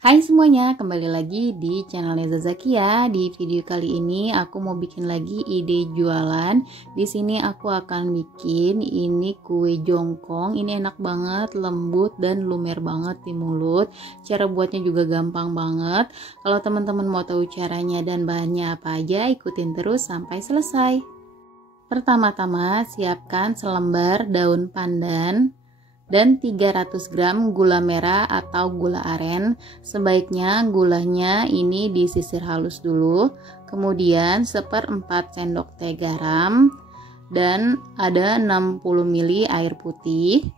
Hai semuanya, kembali lagi di channelnya Zazakia. Di video kali ini aku mau bikin lagi ide jualan. Di sini aku akan bikin ini kue jongkong. Ini enak banget, lembut dan lumer banget di mulut. Cara buatnya juga gampang banget. Kalau teman-teman mau tahu caranya dan bahannya apa aja, ikutin terus sampai selesai. Pertama-tama siapkan selembar daun pandan dan 300 gram gula merah atau gula aren. Sebaiknya gulanya ini disisir halus dulu, kemudian 1/4 sendok teh garam, dan ada 60 ml air putih.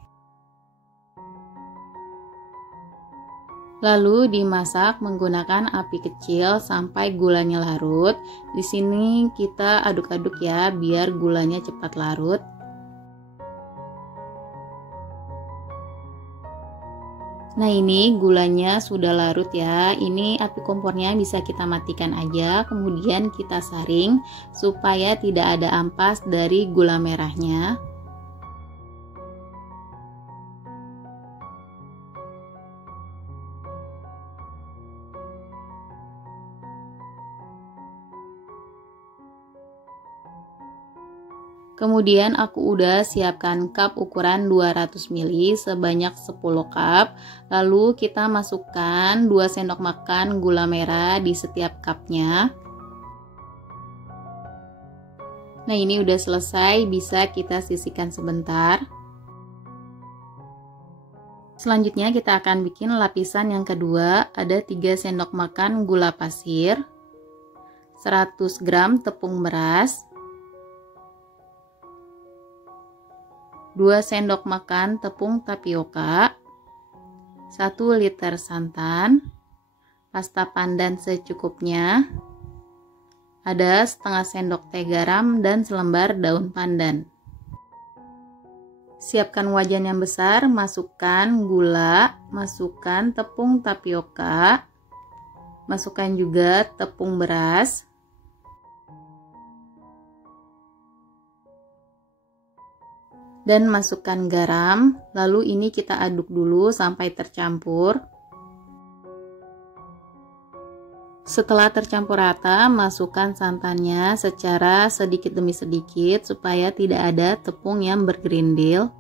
Lalu dimasak menggunakan api kecil sampai gulanya larut. Di sini kita aduk-aduk ya biar gulanya cepat larut. Nah, ini gulanya sudah larut ya. Ini api kompornya bisa kita matikan aja, kemudian kita saring supaya tidak ada ampas dari gula merahnya. Kemudian aku udah siapkan cup ukuran 200 ml sebanyak 10 cup. Lalu kita masukkan 2 sendok makan gula merah di setiap cupnya. Nah, ini udah selesai, bisa kita sisihkan sebentar. Selanjutnya kita akan bikin lapisan yang kedua. Ada 3 sendok makan gula pasir, 100 gram tepung beras, 2 sendok makan tepung tapioka, 1 liter santan, pasta pandan secukupnya, ada setengah sendok teh garam dan selembar daun pandan. Siapkan wajan yang besar, masukkan gula, masukkan tepung tapioka, masukkan juga tepung beras, dan masukkan garam. Lalu ini kita aduk dulu sampai tercampur. Setelah tercampur rata, masukkan santannya secara sedikit demi sedikit supaya tidak ada tepung yang bergerindil.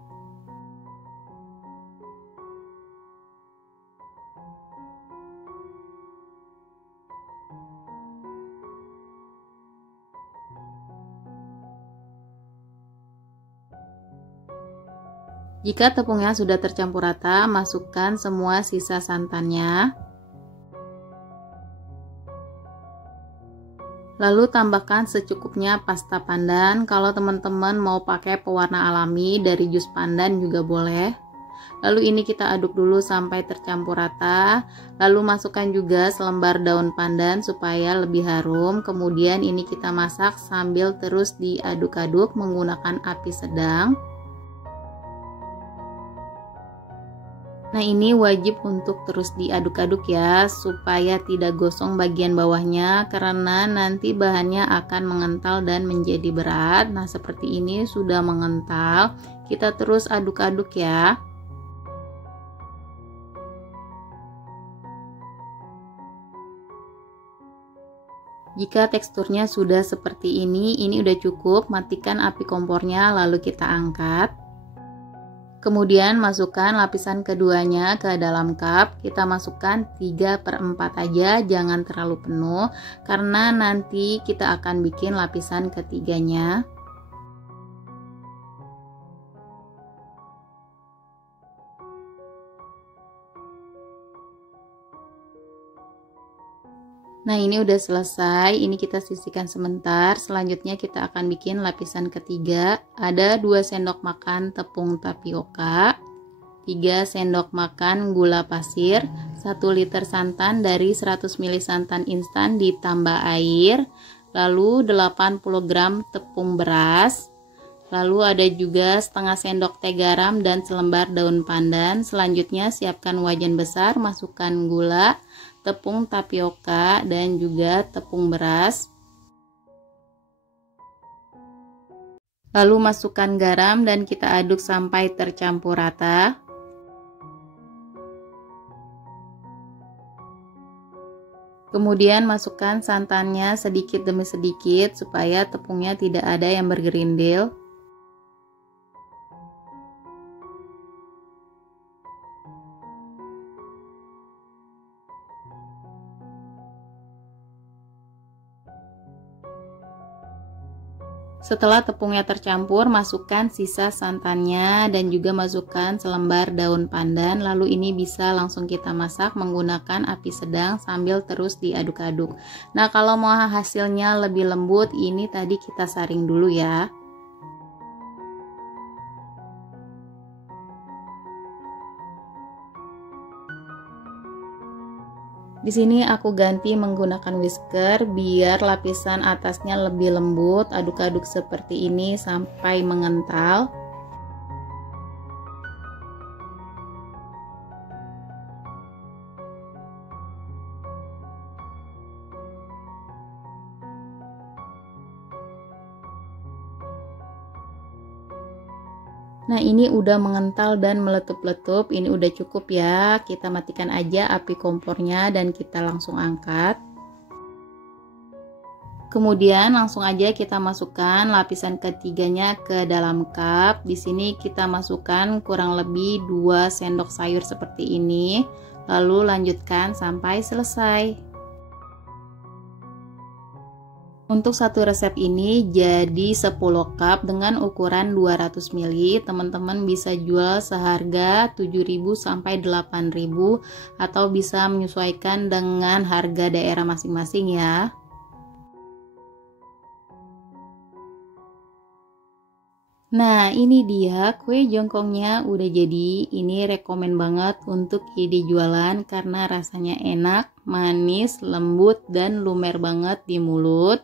Jika tepungnya sudah tercampur rata, masukkan semua sisa santannya. Lalu tambahkan secukupnya pasta pandan. Kalau teman-teman mau pakai pewarna alami dari jus pandan juga boleh. Lalu ini kita aduk dulu sampai tercampur rata. Lalu masukkan juga selembar daun pandan supaya lebih harum. Kemudian ini kita masak sambil terus diaduk-aduk menggunakan api sedang. Nah, ini wajib untuk terus diaduk-aduk ya, supaya tidak gosong bagian bawahnya, karena nanti bahannya akan mengental dan menjadi berat. Nah, seperti ini sudah mengental, kita terus aduk-aduk ya. Jika teksturnya sudah seperti ini udah cukup, matikan api kompornya lalu kita angkat. Kemudian masukkan lapisan keduanya ke dalam cup. Kita masukkan 3/4 aja, jangan terlalu penuh karena nanti kita akan bikin lapisan ketiganya. Nah, ini udah selesai. Ini kita sisihkan sebentar. Selanjutnya kita akan bikin lapisan ketiga. Ada 2 sendok makan tepung tapioka, 3 sendok makan gula pasir, 1 liter santan dari 100 ml santan instan ditambah air, lalu 80 gram tepung beras, lalu ada juga setengah sendok teh garam dan selembar daun pandan. Selanjutnya siapkan wajan besar, masukkan gula, tepung tapioka dan juga tepung beras. Lalu masukkan garam dan kita aduk sampai tercampur rata. Kemudian masukkan santannya sedikit demi sedikit supaya tepungnya tidak ada yang bergerindil. Setelah tepungnya tercampur, masukkan sisa santannya dan juga masukkan selembar daun pandan. Lalu ini bisa langsung kita masak menggunakan api sedang sambil terus diaduk-aduk. Nah, kalau mau hasilnya lebih lembut, ini tadi kita saring dulu ya. Di sini aku ganti menggunakan whisker biar lapisan atasnya lebih lembut. Aduk-aduk seperti ini sampai mengental. Nah, ini udah mengental dan meletup-letup. Ini udah cukup ya. Kita matikan aja api kompornya dan kita langsung angkat. Kemudian langsung aja kita masukkan lapisan ketiganya ke dalam cup. Di sini kita masukkan kurang lebih 2 sendok sayur seperti ini. Lalu lanjutkan sampai selesai. Untuk satu resep ini jadi 10 cup dengan ukuran 200 ml. Teman-teman bisa jual seharga 7.000 sampai 8.000 atau bisa menyesuaikan dengan harga daerah masing-masing ya. Nah, ini dia kue jongkongnya udah jadi. Ini rekomen banget untuk ide jualan karena rasanya enak, manis, lembut, dan lumer banget di mulut.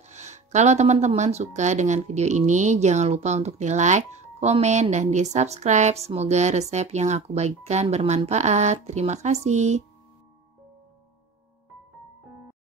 Kalau teman-teman suka dengan video ini, jangan lupa untuk di like, komen, dan di subscribe. Semoga resep yang aku bagikan bermanfaat. Terima kasih.